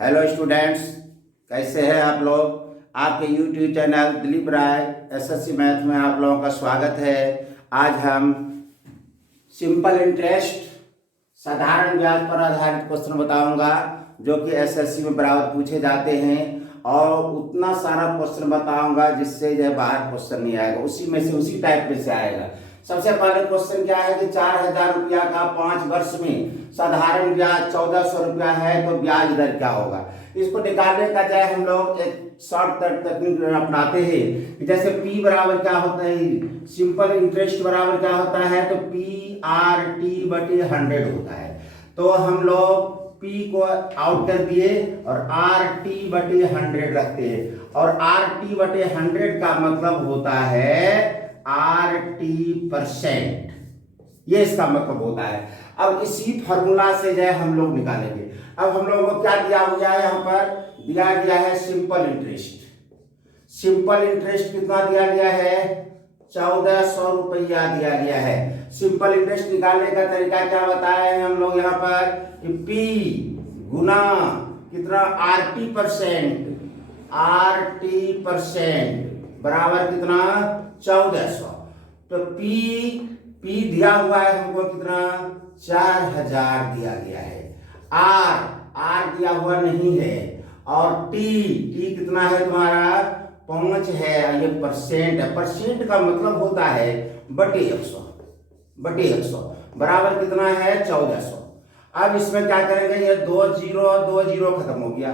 Hello students, कैसे हैं आप लोग। आपके यूट्यूब चैनल दिलीप राय एसएससी मैथ में आप लोगों का स्वागत है। आज हम सिंपल इंटरेस्ट साधारण ब्याज पर आधारित क्वेश्चन बताऊंगा जो कि एसएससी में बराबर पूछे जाते हैं, और उतना सारा क्वेश्चन बताऊंगा जिससे जो बाहर क्वेश्चन नहीं आएगा, उसी में से उसी टाइप में से आएगा। सबसे पहले क्वेश्चन क्या है कि 4000 रुपया का 5 वर्ष में साधारण ब्याज 1400 रुपया है, तो ब्याज दर क्या होगा। इसको निकालने का चाहे हम लोग एक शॉर्ट तकनीक अपनाते हैं कि जैसे P बराबर क्या होता है, सिंपल इंटरेस्ट बराबर क्या होता है, तो PRT/100 होता है। तो हम लोग P को आउट कर दिए और RT/100 रखते हैं, और RT/100 का मतलब होता है RT%, ये इसका मतलब होता है। अब इसी फॉर्मूला से जो है हम लोग निकालेंगे। अब हम लोगों को क्या दिया हुआ है, यहाँ पर दिया गया है सिंपल इंटरेस्ट। सिंपल इंटरेस्ट कितना दिया गया है, 1400 रुपया दिया गया है। सिंपल इंटरेस्ट निकालने का तरीका क्या बताया है हम लोग यहाँ पर, P गुना कितना RT% बराबर कितना 1400। तो P दिया हुआ है हमको कितना 4000 दिया गया है। R दिया हुआ नहीं है, और T कितना है तुम्हारा 5 है, ये परसेंट है। परसेंट का मतलब होता है बटे 100 बराबर कितना है 1400। अब इसमें क्या करेंगे, ये 2 0 खत्म हो गया।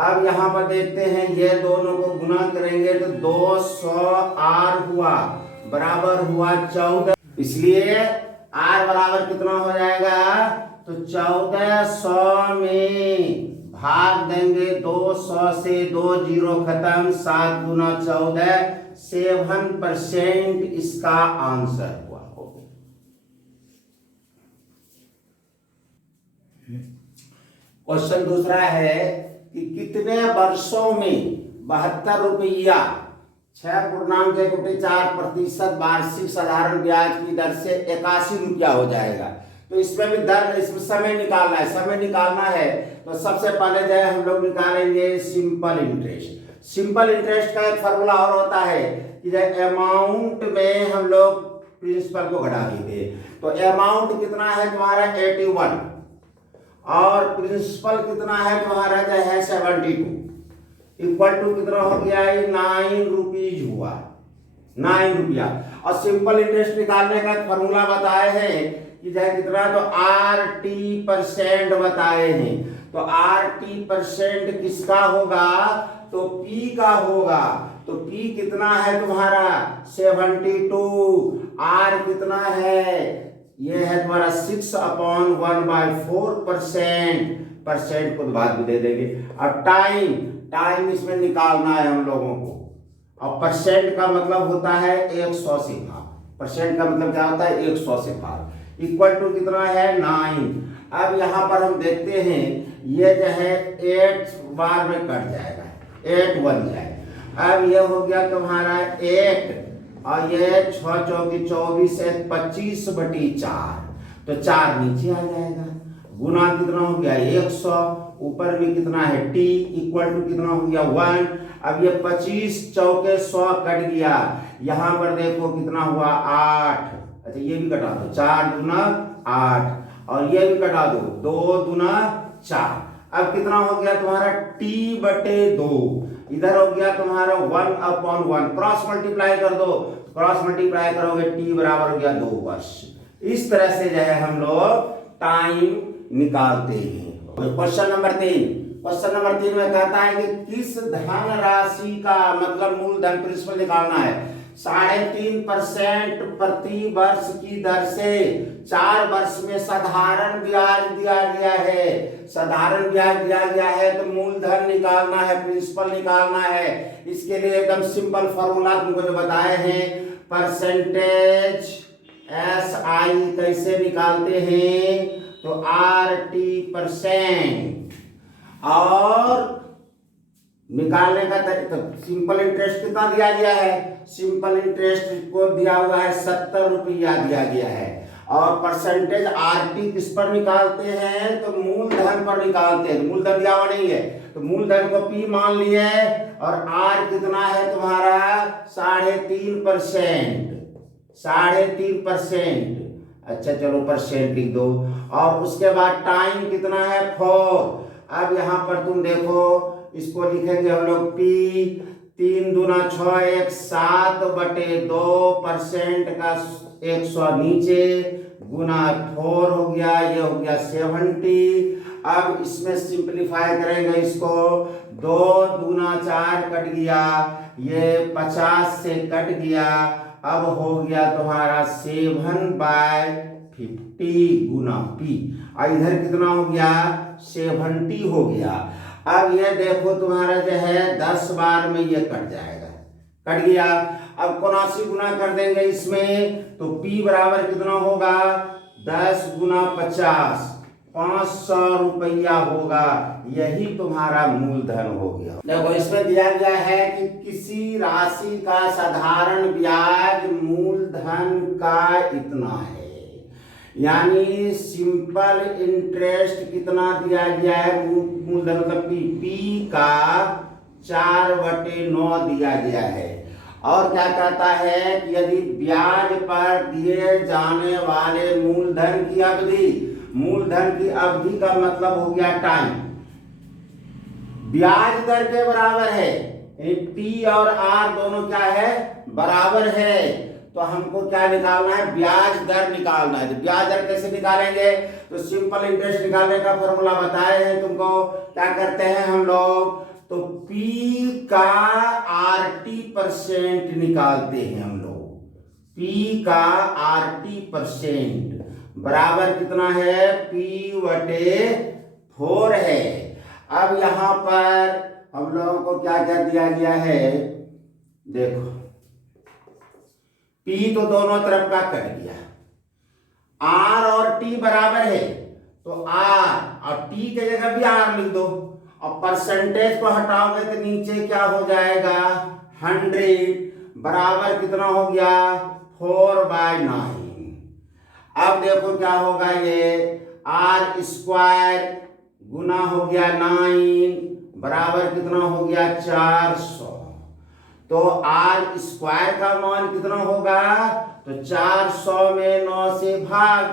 अब यहाँ पर देखते हैं, ये दोनों को गुना करेंगे तो 200 हुआ बराबर हुआ 14। इसलिए R बराबर कितना हो जाएगा, तो 1400 में भाग देंगे 200 से, 2 0 खत्म, 7 गुना 14 7% इसका आंसर हुआ। क्वेश्चन दूसरा है कि कितने वर्षों में 72 रुपया 6.14% वार्षिक साधारण ब्याज की दर से 81 रुपया हो जाएगा। तो इसमें भी दर, इसमें समय निकालना है। समय निकालना है तो सबसे पहले जो है हम लोग निकालेंगे सिंपल इंटरेस्ट। सिंपल इंटरेस्ट का एक फॉर्मूला और होता है कि अमाउंट में हम लोग प्रिंसिपल को घटा देते। तो अमाउंट कितना है तुम्हारा 81, और प्रिंसिपल कितना है तुम्हारा जो है 72, इक्वल टू कितना हो गया, ये 9 रुपीज हुआ, 9 रुपया। और सिंपल इंटरेस्ट निकालने का फॉर्मूला बताए हैं कि जो कितना, तो RT% बताए हैं। तो RT% किसका होगा, तो P का होगा। तो P कितना है तुम्हारा 72, R कितना है, ये है तुम्हारा 6/1/4%, परसेंट को बाद में दे देंगे। अब टाइम इसमें निकालना है हम लोगों को, और परसेंट का मतलब होता है 100 से भाग। परसेंट का मतलब क्या होता है 100 से भाग, इक्वल टू कितना है 9। अब यहाँ पर हम देखते हैं, ये जो है 8 बार में कट जाएगा, 8 बन जाएगा। अब ये हो गया तुम्हारा 8, और ये 6 चौकी 24 है 25/4, तो 4 नीचे आ जाएगा। गुना कितना हो गया 100, ऊपर में कितना है T, इक्वल टू कितना हो गया 1। अब ये 25 चौके 100 कट गया, यहाँ पर देखो कितना हुआ 8। अच्छा ये भी कटा दो, 4 दूना 8, और ये भी कटा दो 2 दूना 4। अब कितना हो गया तुम्हारा T/2, इधर हो गया तुम्हारा 1/1, क्रॉस मल्टीप्लाई कर दो, क्रॉस मल्टीप्लाई करोगे T बराबर हो गया 2 वर्ष। इस तरह से जो है हम लोग टाइम निकालते हैं। क्वेश्चन नंबर 3 में कहता है कि किस धन राशि का मतलब मूलधन प्रिंसिपल निकालना है 3.5% प्रति वर्ष की दर से 4 वर्ष में साधारण ब्याज दिया गया है। साधारण ब्याज दिया गया है तो मूलधन निकालना है, प्रिंसिपल निकालना है। इसके लिए एकदम सिंपल फॉर्मूला तुमको जो बताए हैं, परसेंटेज SI कैसे निकालते हैं, तो RT%, और निकालने का तरीका, सिंपल इंटरेस्ट कितना दिया गया है, सिंपल इंटरेस्ट को दिया हुआ है 70 रुपया दिया गया है, और परसेंटेज आरटी किस पर निकालते हैं, तो मूलधन पर निकालते हैं। मूलधन दिया हुआ नहीं है तो मूलधन को पी मान लिए और आर कितना है तुम्हारा 3.5%। 3.5%। अच्छा चलो परसेंट लिख दो। और उसके बाद टाइम कितना है 4। अब यहाँ पर तुम देखो इसको लिखेंगे हम लोग पी 3 दूना 6 1 7/2% का 100 नीचे गुना 4 हो गया, ये हो गया 70। अब इसमें सिंपलीफाई करेंगे इसको 2 दूना 4 कट गया, ये 50 से कट गया। अब हो गया तुम्हारा 7/50 गुना पी, और इधर कितना हो गया 70 हो गया। अब ये देखो तुम्हारा जो है 10 बार में ये कट जाएगा, कट गया। अब 79 गुना कर देंगे इसमें तो P बराबर कितना होगा 10 गुना 50, 500 रुपया होगा। यही तुम्हारा मूलधन हो गया। देखो इसमें दिया गया है कि किसी राशि का साधारण ब्याज मूलधन का इतना है, यानी सिंपल इंटरेस्ट कितना दिया गया है, मूलधन मतलब पी का 4/9 दिया गया है। और क्या कहता है कि यदि ब्याज पर दिए जाने वाले मूलधन की अवधि, मूलधन की अवधि का मतलब हो गया टाइम, ब्याज दर के बराबर है, पी और आर दोनों क्या है बराबर है, तो हमको क्या निकालना है ब्याज दर निकालना है। तो ब्याज दर कैसे निकालेंगे, तो सिंपल इंटरेस्ट निकालने का फॉर्मूला बताए हैं तुमको। क्या करते हैं हम लोग, तो P का RT% निकालते हैं हम लोग। P का RT% बराबर कितना है P/4 है। अब यहां पर हम लोगों को क्या क्या दिया गया है, देखो P तो दोनों तरफ का कट गया, R और T बराबर है तो R और T के जगह भी R लिख दो, और परसेंटेज को हटाओगे तो नीचे क्या हो जाएगा 100 बराबर कितना हो गया 4/9। अब देखो क्या होगा, ये R² गुना हो गया 9 बराबर कितना हो गया 400। तो R² का मान कितना होगा, तो 400 में 9 से भाग,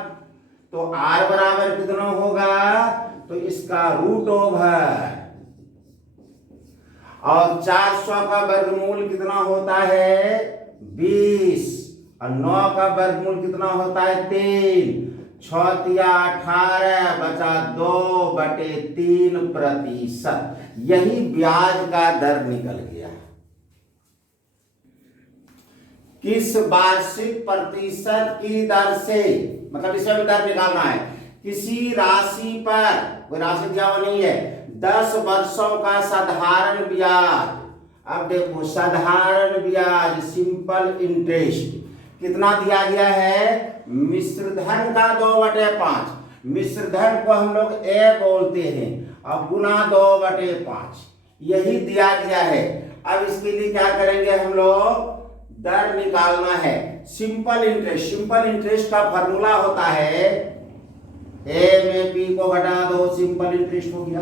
तो R बराबर कितना होगा, तो इसका √, और 400 का वर्गमूल कितना होता है 20, और 9 का वर्गमूल कितना होता है 3, 6 × 18 बचा 2/3%। यही ब्याज का दर निकल गया। किस वार्षिक प्रतिशत की दर से, मतलब इसमें भी दर निकालना है, किसी राशि पर, कोई राशि दिया हुआ नहीं है, 10 वर्षों का साधारण ब्याज। अब देखो साधारण ब्याज सिंपल इंटरेस्ट कितना दिया गया है, मिश्र धन का 2/5, मिश्र धन को हम लोग A बोलते हैं, अब गुना 2/5 यही दिया गया है। अब इसके लिए क्या करेंगे हम लोग, दर निकालना है सिंपल इंटरेस्ट। सिंपल इंटरेस्ट का फॉर्मूला होता है A में P को घटा दो, सिंपल इंटरेस्ट हो गया।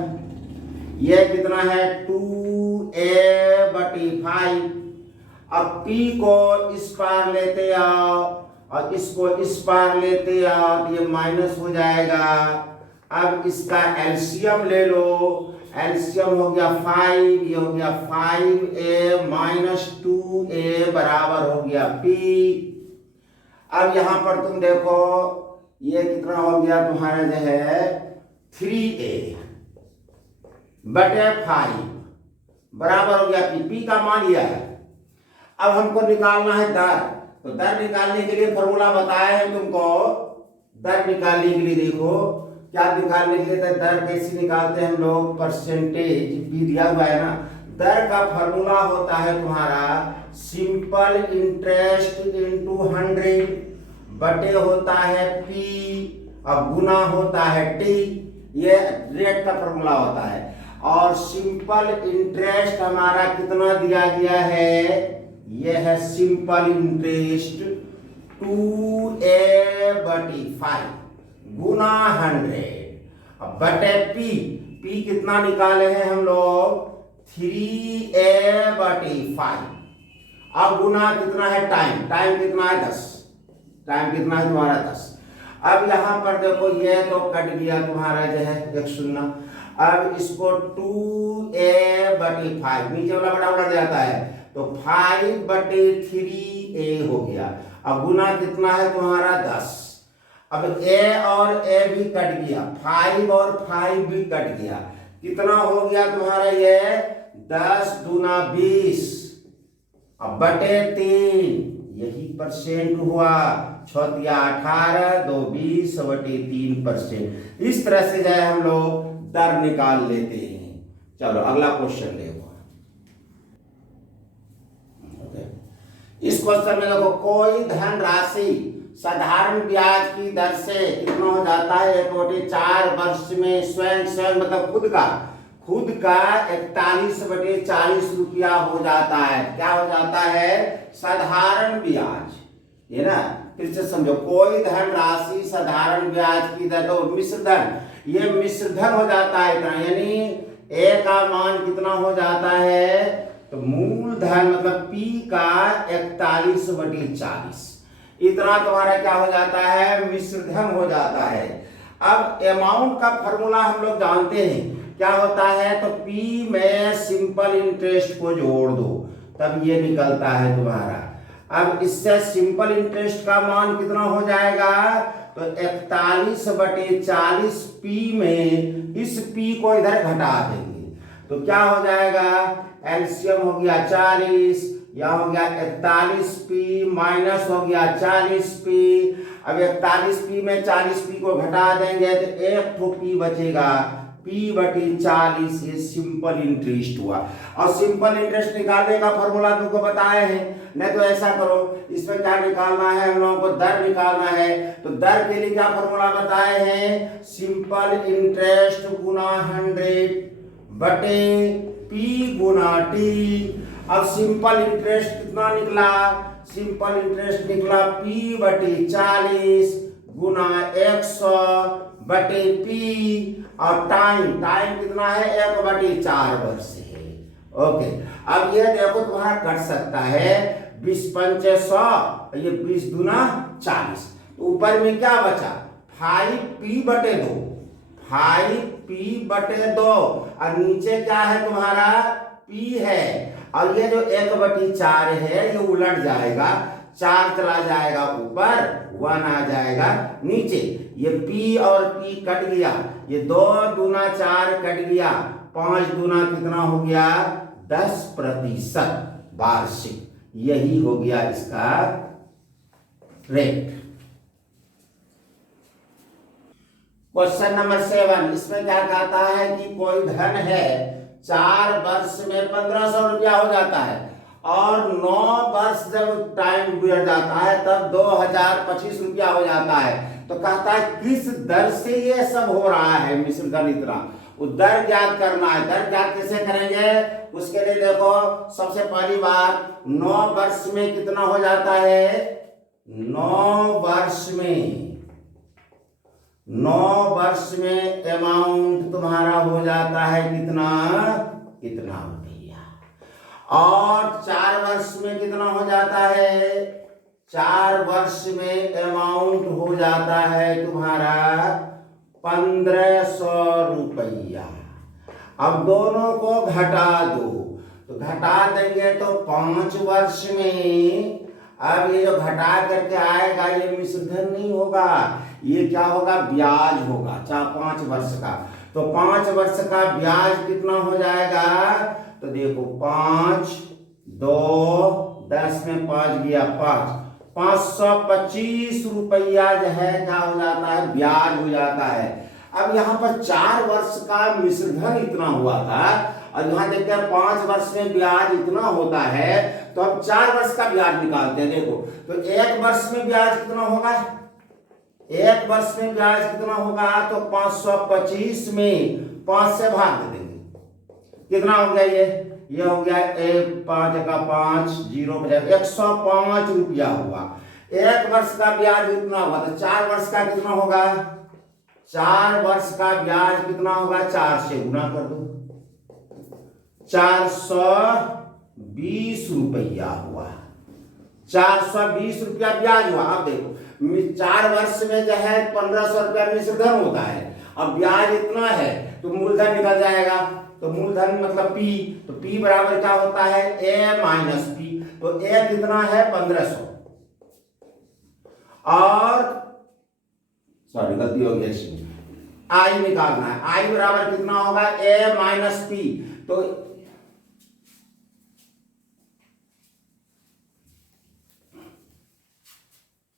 ये कितना है 2A/5। अब P को इस पार लेते आओ और इसको इस पार लेते आओ तो ये माइनस हो जाएगा। अब इसका एलसीएम ले लो, एलसीएम हो गया 5, ये हो गया 5A - 2A बराबर हो गया P। अब यहां पर तुम देखो ये कितना हो गया तुम्हारा जो है 3A/5 बराबर हो गया P का मान लिया है। अब हमको निकालना है दर, तो दर निकालने के लिए फॉर्मूला बताया है तुमको। दर निकालने के लिए देखो क्या निकालने के लिए, दर कैसे निकालते हैं हम लोग, परसेंटेज P दिया हुआ है ना। दर का फॉर्मूला होता है तुम्हारा सिंपल इंटरेस्ट इनटू 100 बटे होता है P और गुना होता है T, ये रेट का फॉर्मूला होता है। और सिंपल इंटरेस्ट हमारा कितना दिया गया है, ये है सिंपल इंटरेस्ट 2a/5 गुना 100 अब बटे पी, पी कितना निकाले हैं हम लोग 3a/5 अब गुना कितना है टाइम, टाइम कितना है 10, टाइम कितना है तुम्हारा 10। अब यहां पर देखो ये तो कट गया तुम्हारा जो है एक शून्य, अब इसको 2a/5 नीचे वाला बड़ा उलट जाता है तो 5/3a हो गया। अब गुना कितना है तुम्हारा 10, अब a और a भी कट गया, 5 और 5 भी कट गया, कितना हो गया तुम्हारा ये 10 दूना 20 अब बटे 3 यही परसेंट हुआ, 6×18 2 20/3%। इस तरह से जो है हम लोग दर निकाल लेते हैं। चलो अगला क्वेश्चन देखो। इस क्वेश्चन में देखो कोई धन राशि साधारण ब्याज की दर से कितना हो जाता है 1/4 वर्ष में स्वयं मतलब खुद का 41/40 रुपया हो जाता है। क्या हो जाता है साधारण ब्याज, ये ना फिर से समझो, कोई धन राशि साधारण ब्याज की दर तो मिश्र धन, ये मिश्र धन हो जाता है इतना, यानी ए का मान कितना हो जाता है तो मूलधन मतलब पी का 41/40 इतना तुम्हारा क्या हो जाता है मिश्र धन हो जाता है। अब अमाउंट का फॉर्मूला हम लोग जानते हैं क्या होता है, तो पी में सिंपल इंटरेस्ट को जोड़ दो तब ये निकलता है तुम्हारा। अब इससे सिंपल इंटरेस्ट का मान कितना हो जाएगा तो 41/40 पी में इस पी को इधर घटा देंगे तो क्या हो जाएगा एलसीएम हो गया 40, यह हो गया 41p माइनस हो गया 40p। अब 41p में 40p को घटा देंगे तो एक ठो p बचेगा, p/40 ये सिंपल इंटरेस्ट हुआ। और सिंपल इंटरेस्ट निकालने का फॉर्मूला तुमको बताए हैं, नहीं तो ऐसा करो इसमें क्या निकालना है हम लोगों को दर निकालना है, तो दर के लिए क्या फॉर्मूला बताए हैं सिंपल इंटरेस्ट गुना 100 बटे p गुना t। अब सिंपल इंटरेस्ट कितना निकला, सिंपल इंटरेस्ट निकला p/40 गुना 100 बटे p और टाइम कितना है 1/4 वर्ष है। ओके अब ये देखो तुम्हारा कट सकता है 20×5 ये 20 दूना 40, तो ऊपर में क्या बचा 5p/2 और नीचे क्या है तुम्हारा p है, और ये जो 1/4 है ये उलट जाएगा, 4 चला जाएगा ऊपर 1 आ जाएगा नीचे, ये p और p कट गया, ये 2 दूना 4 कट गया, 5 दूना कितना हो गया 10% वार्षिक, यही हो गया इसका रेट। क्वेश्चन नंबर 7 इसमें क्या कहता है कि कोई धन है 4 वर्ष में 1500 रुपया हो जाता है और 9 वर्ष जब टाइम गुजर जाता है तब 2025 रुपया हो जाता है, तो कहता है किस दर से ये सब हो रहा है मिश्र धन इतना, वो दर ज्ञात करना है। दर ज्ञात कैसे करेंगे उसके लिए देखो सबसे पहली बार 9 वर्ष में कितना हो जाता है 9 वर्ष में अमाउंट तुम्हारा हो जाता है कितना रुपया, और 4 वर्ष में कितना हो जाता है 4 वर्ष में अमाउंट हो जाता है तुम्हारा 1500 रुपया। अब दोनों को घटा दो, तो घटा देंगे तो 5 वर्ष में, अब ये जो घटा करके आएगा ये मिश्र धन नहीं होगा, ये क्या होगा ब्याज होगा 5 वर्ष का, तो 5 वर्ष का ब्याज कितना हो जाएगा तो देखो 5 2 10 में 5 गया 525 रुपया जो है क्या हो जाता है ब्याज हो जाता है। अब यहाँ पर 4 वर्ष का मिश्र धन इतना हुआ था और यहाँ देखते हैं 5 वर्ष में ब्याज इतना होता है, तो अब 4 वर्ष का ब्याज निकालते हैं। देखो तो 1 वर्ष में ब्याज कितना होगा, 1 वर्ष में ब्याज कितना होगा तो 525 में 5 से भाग देंगे, कितना हो गया ये हो गया 5 का 5 0 105 रुपया हुआ। 1 वर्ष का ब्याज इतना होगा, तो 4 वर्ष का कितना होगा? 4 वर्ष का ब्याज कितना होगा? 4 से गुना कर दो, 420 रुपया हुआ। 420 रुपया ब्याज हुआ। अब देखो 4 वर्ष में जो है 1500 रुपया मिश्र धन होता है। अब ब्याज इतना है तो मूलधन निकल जाएगा। तो मूलधन मतलब P, तो P बराबर क्या होता है? A minus P। तो A कितना है? 1500। और सॉरी गलती हो गई, इसमें I निकालना है। I बराबर कितना होगा? A minus P। तो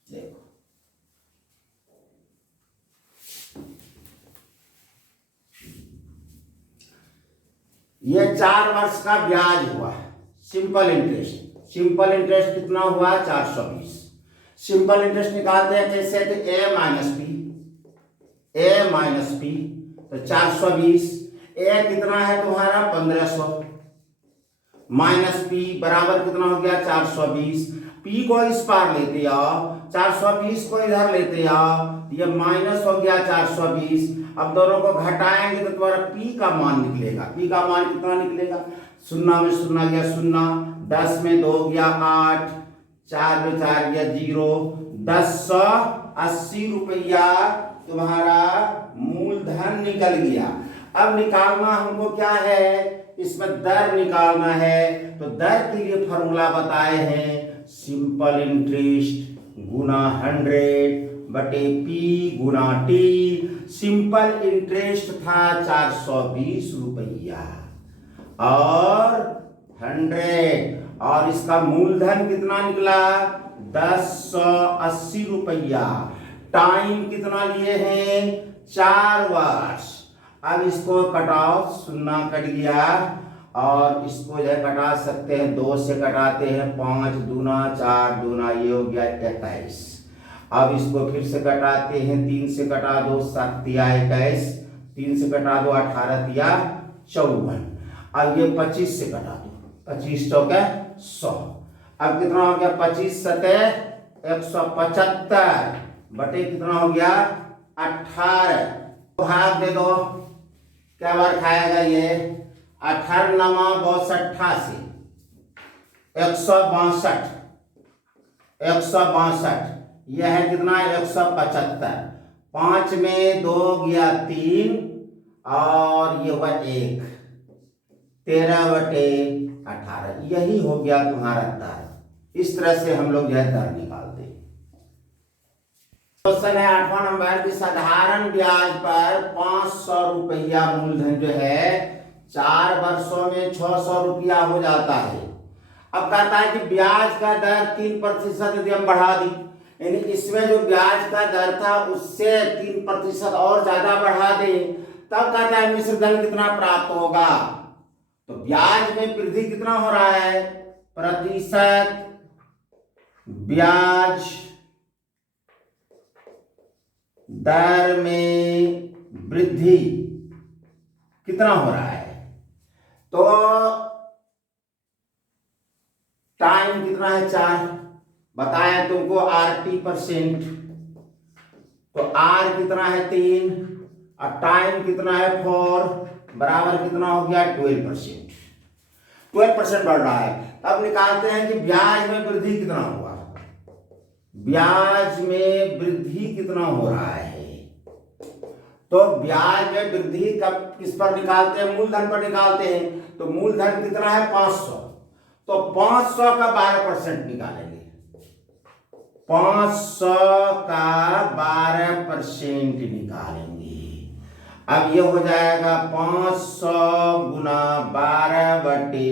देखो ये 4 वर्ष का ब्याज हुआ, सिंपल इंटरेस्ट। सिंपल इंटरेस्ट कितना हुआ? 420। सिंपल इंटरेस्ट निकालते हैं कैसे? तो A minus P, A minus P, तो 420। A कितना है तुम्हारा? 1500 माइनस P बराबर कितना हो गया? 420। P को इस पार लेते आओ, 420 को इधर लेते आओ, ये माइनस हो गया 420। अब दोनों को घटाएंगे तो तुम्हारा P का मान निकलेगा। P का मान कितना निकलेगा? शून्य में शून्य गया शून्य, 10 में 2 गया 8, 4 में 4 गया 0, 1080 रुपया तुम्हारा मूलधन निकल गया। अब निकालना हमको क्या है? इसमें दर निकालना है। तो दर के लिए फॉर्मूला बताए हैं, सिंपल इंटरेस्ट गुना 100 बटे P गुना T। सिंपल इंटरेस्ट था 420 रुपया और 100, और इसका मूलधन कितना निकला? 1080 रुपया। टाइम कितना लिए हैं? 4 वर्ष। अब इसको कटाओ, शून्य कट गया, और इसको जो है कटा सकते हैं, 2 से कटाते हैं, 5 दूना 4 दूना, ये हो गया 21। अब इसको फिर से कटाते हैं, 3 से कटा दो 7 तिया 21, 3 से कटा दो 18 तिया 54। अब ये 25 से कटा दो, 25 चौके 100। अब कितना हो गया? 25 सते 175 बटे कितना हो गया? 18। भाग दे दो, क्या बार खाएगा ये? 18 नमा 62, 162, 162। यह है कितना? 175। 5 में 2 गया 3, और ये हुआ 1, 13 बटे 18। यही हो गया तुम्हारा दर। इस तरह से हम लोग यह दर निकालते हैं। क्वेश्चन है 8वां नंबर की, साधारण ब्याज पर 500 रुपया मूलधन जो है 4 वर्षों में 600 रुपया हो जाता है। अब कहता है कि ब्याज का दर 3% यदि हम बढ़ा दी, यानी इसमें जो ब्याज का दर था उससे 3% और ज्यादा बढ़ा दें, तब कहता है मिश्र धन कितना प्राप्त होगा। तो ब्याज में वृद्धि कितना हो रहा है? प्रतिशत ब्याज दर में वृद्धि कितना हो रहा है? तो टाइम कितना है? 4 बताया तुमको, RT%। तो R कितना है? 3, और टाइम कितना है? 4 बराबर कितना हो गया? 12%। 12% बढ़ रहा है। अब निकालते हैं कि ब्याज में वृद्धि कितना हुआ। ब्याज में वृद्धि कितना हो रहा है? तो ब्याज में वृद्धि कब किस पर निकालते हैं? मूलधन पर निकालते हैं। तो मूलधन कितना है? 500। तो 500 का 12% निकालेंगे। 500 का 12% निकालेंगे। अब ये हो जाएगा 500 गुना 12 बटे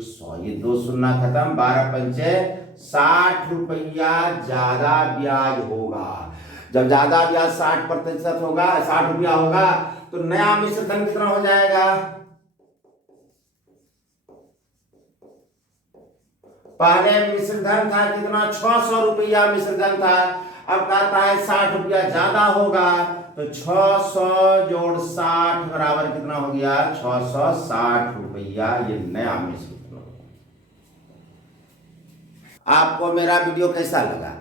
100। ये 2 शून्य खत्म, 12 पंचे 60 रुपया ज्यादा ब्याज होगा। जब ज्यादा ब्याज 60% होगा, 60 रुपया होगा, तो नया मिश्र धन कितना हो जाएगा? पहले मिश्र धन था कितना? 600 रुपया मिश्र धन था। अब कहता है 60 रुपया ज्यादा होगा, तो 600 जोड़ 60 बराबर कितना हो गया? 660 रुपया। ये नया मिश्र धन। आपको मेरा वीडियो कैसा लगा?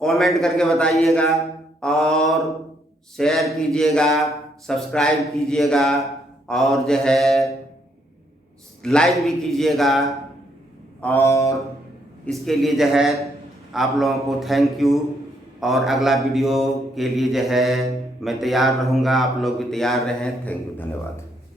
कमेंट करके बताइएगा और शेयर कीजिएगा, सब्सक्राइब कीजिएगा और जो है लाइक भी कीजिएगा। और इसके लिए जो है आप लोगों को थैंक यू। और अगला वीडियो के लिए जो है मैं तैयार रहूँगा, आप लोग भी तैयार रहें। थैंक यू, धन्यवाद।